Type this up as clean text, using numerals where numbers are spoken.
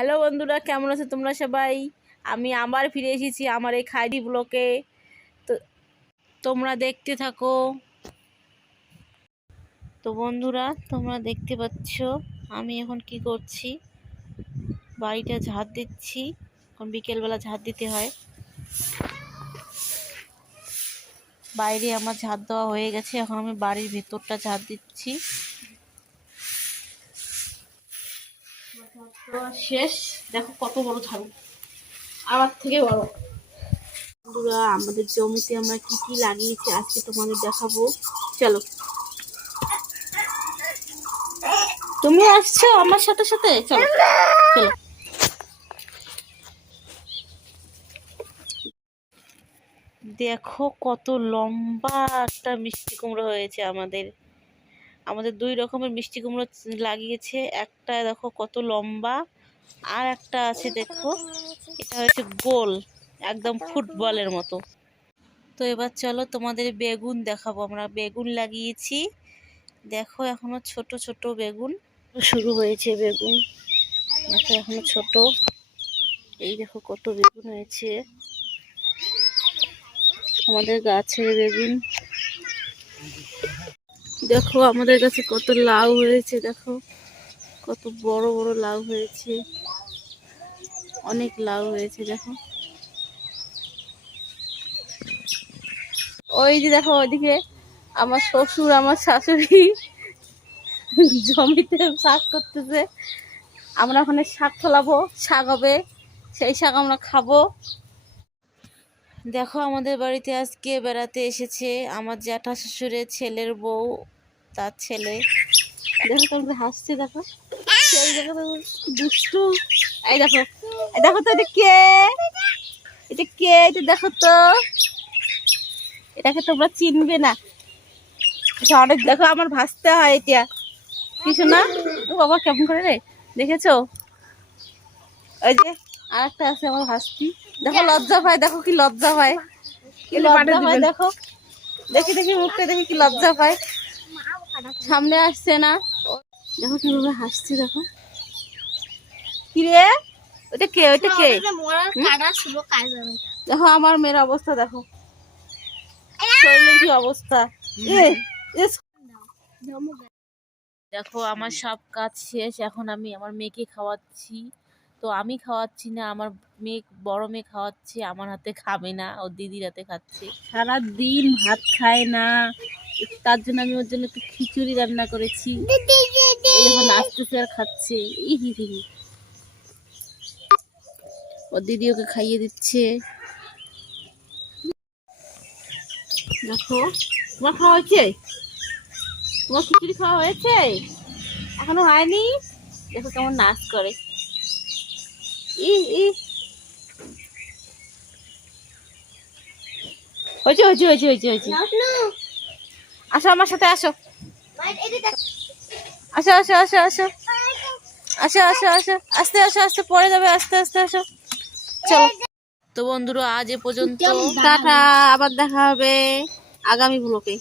Hello বন্ধুরা, কেমন আছো তোমরা সবাই? আমি আবার ফিরে এসেছি আমার এই খাইডি ব্লকে। তো তোমরা দেখতে থাকো। তো বন্ধুরা, তোমরা দেখতে পাচ্ছ আমি এখন কি করছি। বাড়িটা ঝাড় দিচ্ছি, এখন বিকেলবেলা ঝাড় দিতে হয়। বাইরে আমার ঝাড় দেওয়া হয়ে গেছে, এখন আমি বাড়ির ভেতরটা ঝাড় দিচ্ছি। শেষ। দেখো কত বড় ঝাড়ু, আমার থেকে বড়। বন্ধুরা, আমাদের জমিতে আমরা কি কি লাগিয়েছি আজকে তোমাদের দেখাবো। চলো, তুমি আসছো আমার সাথে সাথে, চলো চলো। দেখো কত লম্বা একটা মিষ্টি কুমড়ো হয়েছে। আমাদের আমাদের দুই রকমের মিষ্টি কুমড়ো লাগিয়েছে। একটা দেখো কত লম্বা, আর একটা আছে দেখো, এটা হচ্ছে গোল, একদম ফুটবলের মতো। তো এবার চলো তোমাদের বেগুন দেখাবো। আমরা বেগুন লাগিয়েছি, দেখো এখনো ছোট ছোট বেগুন শুরু হয়েছে। বেগুন দেখো এখনো ছোট, এই দেখো কত বেগুন হয়েছে আমাদের গাছের বেগুন। দেখো আমাদের কাছে কত লাউ হয়েছে, দেখো কত বড় বড় লাউ হয়েছে, অনেক লাউ হয়েছে। দেখো ওই যে দেখো ওইদিকে আমার শ্বশুর আমার শাশুড়ি জমিতে শাক করতেছে। আমরা ওখানে শাক ফলাবো, শাক হবে, সেই শাক আমরা খাবো। দেখো আমাদের বাড়িতে আজকে বেড়াতে এসেছে আমার জ্যাঠা শ্বশুরের ছেলের বউ, তার ছেলে। দেখো কেমন হাসছে, দেখো সেই দেখো দুষ্টু। এই দেখো, এই দেখো তো, এটা কে? এটা কে? এটা দেখো তো, এটাকে তোমরা চিনবে না। এটা অনেক, দেখো আমার ভাসতে হয় এটা, কিছু না। ও বাবা কেমন করে রে, দেখেছো? ওই যে আর একটা আছে আমার ভাস্তি, দেখো লজ্জা পায়, দেখো কি লজ্জা পায়, কি লজ্জা পায়। দেখো দেখি দেখি মুখটা দেখি কি লজ্জা পায়, সামনে আসছে না। দেখো কিভাবে হাসছে, দেখো। কি রে, ওইটা কে? ওইটা কে? দেখো আমার মেয়ের অবস্থা, দেখো শরীরের কি অবস্থা। দেখো আমার সব কাজ শেষ, এখন আমি আমার মেয়েকে খাওয়াচ্ছি। তো আমি খাওয়াচ্ছি না, আমার মেয়ে, বড় মেয়ে খাওয়াচ্ছে। আমার হাতে খাবে না, ওর দিদির হাতে খাচ্ছে। সারা দিন ভাত খায় না, তার জন্য আমি ওর জন্য একটু খিচুড়ি রান্না করেছি। এই দেখো নাচতেছে আর খাচ্ছে। ওর দিদি ওকে খাইয়ে দিচ্ছে। দেখো তোমার খাওয়া হয়েছে, তোমার খিচুড়ি খাওয়া হয়েছে? এখনো হয়নি। দেখো কেমন নাচ করে। ই ই হয়েছে হয়েছে হয়েছে হয়েছে হয়েছে। আসো আমার সাথে, আসো আসো আসো আসো আসো আসো আসো আসো, আস্তে আসো, আস্তে পড়ে যাবে, আস্তে আস্তে আসো, চলো। তো বন্ধুরা, আজ এ পর্যন্ত, টাটা, আবার দেখা হবে আগামী ব্লকে।